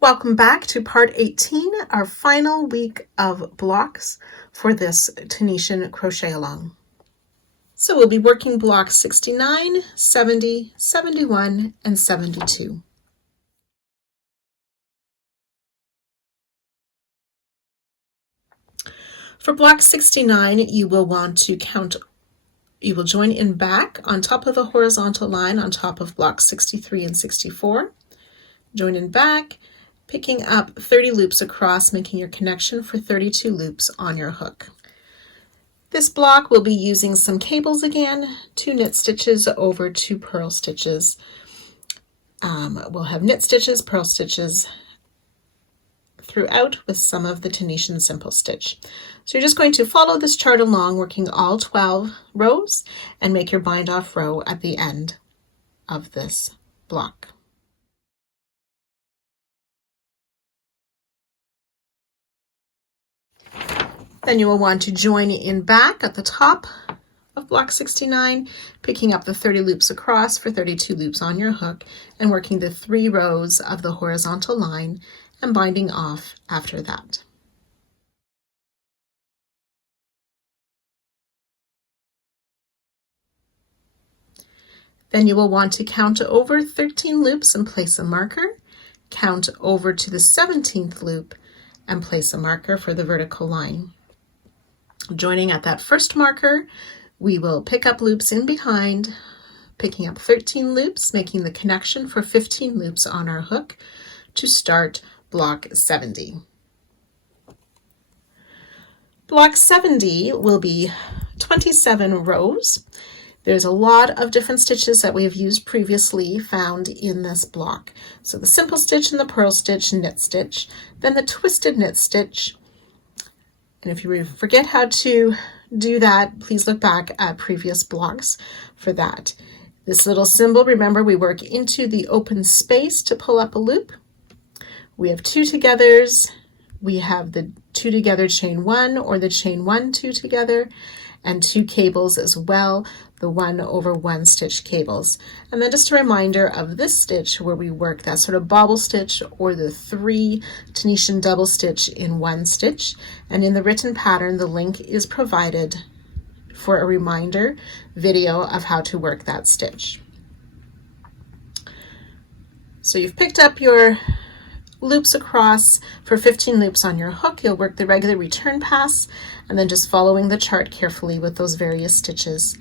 Welcome back to part 18, our final week of blocks for this Tunisian crochet along. So we'll be working blocks 69, 70, 71, and 72. For block 69, you will want to you will join in back on top of a horizontal line on top of blocks 63 and 64. Join in back, picking up 30 loops across, making your connection for 32 loops on your hook. This block will be using some cables again, 2 knit stitches over 2 purl stitches. We'll have knit stitches, purl stitches throughout with some of the Tunisian simple stitch. So you're just going to follow this chart along, working all 12 rows, and make your bind off row at the end of this block. Then you will want to join in back at the top of block 69, picking up the 30 loops across for 32 loops on your hook and working the 3 rows of the horizontal line and binding off after that. Then you will want to count over 13 loops and place a marker, count over to the 17th loop and place a marker for the vertical line. Joining at that first marker, we will pick up loops in behind, picking up 13 loops, making the connection for 15 loops on our hook to start block 70. Block 70 will be 27 rows. There's a lot of different stitches that we have used previously found in this block. So the simple stitch and the purl stitch, knit stitch, then the twisted knit stitch. And if you forget how to do that, please look back at previous blocks for that. This little symbol, remember, we work into the open space to pull up a loop. We have 2 togethers. We have the 2 together chain 1 or the chain 1, 2 together, and 2 cables as well, the 1 over 1 stitch cables. And then just a reminder of this stitch where we work that sort of bobble stitch or the 3 Tunisian double stitch in 1 stitch. And in the written pattern, the link is provided for a reminder video of how to work that stitch. So you've picked up your loops across for 15 loops on your hook. You'll work the regular return pass and then just following the chart carefully with those various stitches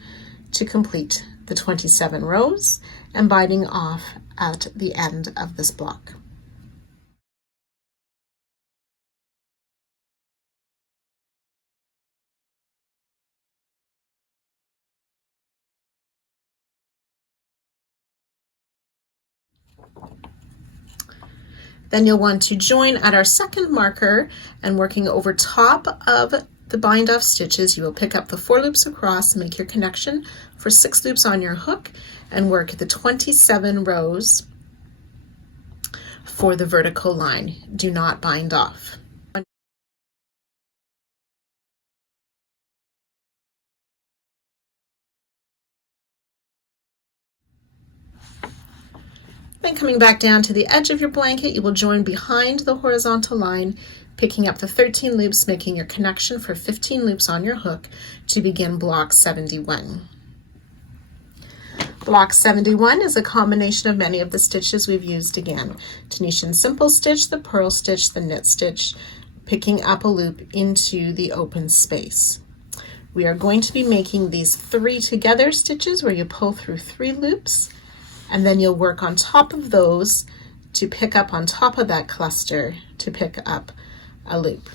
to complete the 27 rows and binding off at the end of this block. Then you'll want to join at our second marker and working over top of the bind off stitches, you will pick up the 4 loops across, make your connection for 6 loops on your hook and work the 27 rows for the vertical line. Do not bind off. Then coming back down to the edge of your blanket, you will join behind the horizontal line, picking up the 13 loops, making your connection for 15 loops on your hook to begin block 71. Block 71 is a combination of many of the stitches we've used again. Tunisian simple stitch, the purl stitch, the knit stitch, picking up a loop into the open space. We are going to be making these 3 together stitches where you pull through 3 loops, and then you'll work on top of those to pick up on top of that cluster to pick up a loop.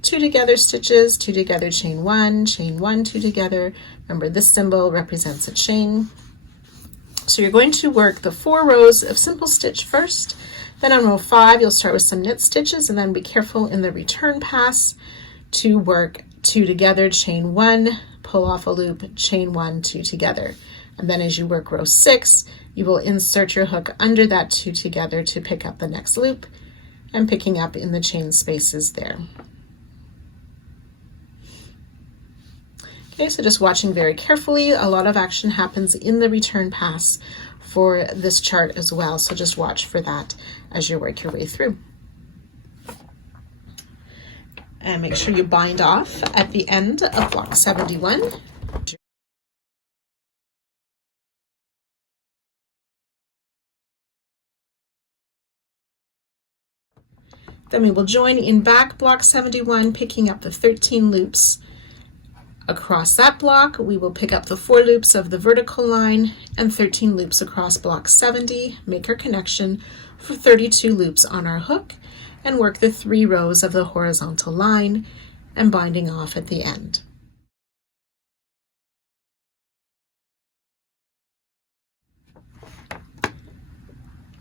2 together stitches, 2 together chain 1, 2 together. Remember, this symbol represents a chain. So you're going to work the 4 rows of simple stitch first. Then on row 5, you'll start with some knit stitches and then be careful in the return pass to work 2 together, chain 1, pull off a loop, chain 1, 2 together. And then as you work row 6, you will insert your hook under that 2 together to pick up the next loop and picking up in the chain spaces there. Okay, so just watching very carefully. A lot of action happens in the return pass for this chart as well, so just watch for that as you work your way through. And make sure you bind off at the end of block 71. Then we will join in back block 71, picking up the 13 loops. Across that block, we will pick up the 4 loops of the vertical line and 13 loops across block 70, make our connection for 32 loops on our hook, and work the 3 rows of the horizontal line and binding off at the end.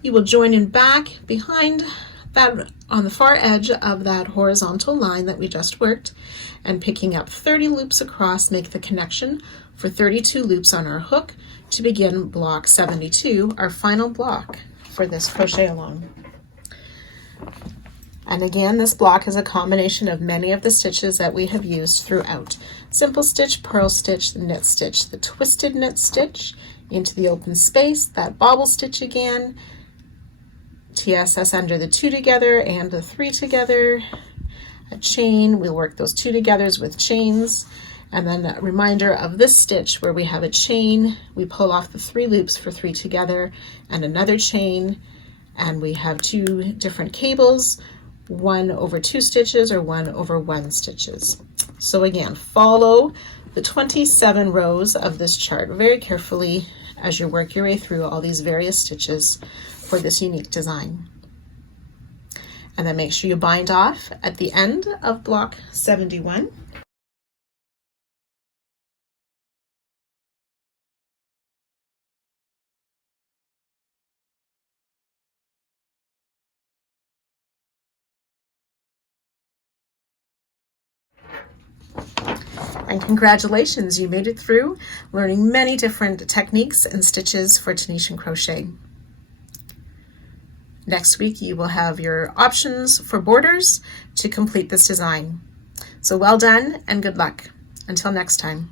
You will join in back behind that on the far edge of that horizontal line that we just worked, and picking up 30 loops across, make the connection for 32 loops on our hook to begin block 72, our final block for this crochet along. And again, this block is a combination of many of the stitches that we have used throughout. Simple stitch, purl stitch, the knit stitch, the twisted knit stitch into the open space, that bobble stitch again, TSS under the 2 together and the 3 together, a chain, we'll work those 2 togethers with chains, and then a reminder of this stitch where we have a chain, we pull off the 3 loops for 3 together and another chain, and we have 2 different cables, 1 over 2 stitches or 1 over 1 stitches. So again, follow the 27 rows of this chart very carefully as you work your way through all these various stitches for this unique design. And then make sure you bind off at the end of block 71. And congratulations, you made it through learning many different techniques and stitches for Tunisian crochet. Next week, you will have your options for borders to complete this design. So well done and good luck. Until next time.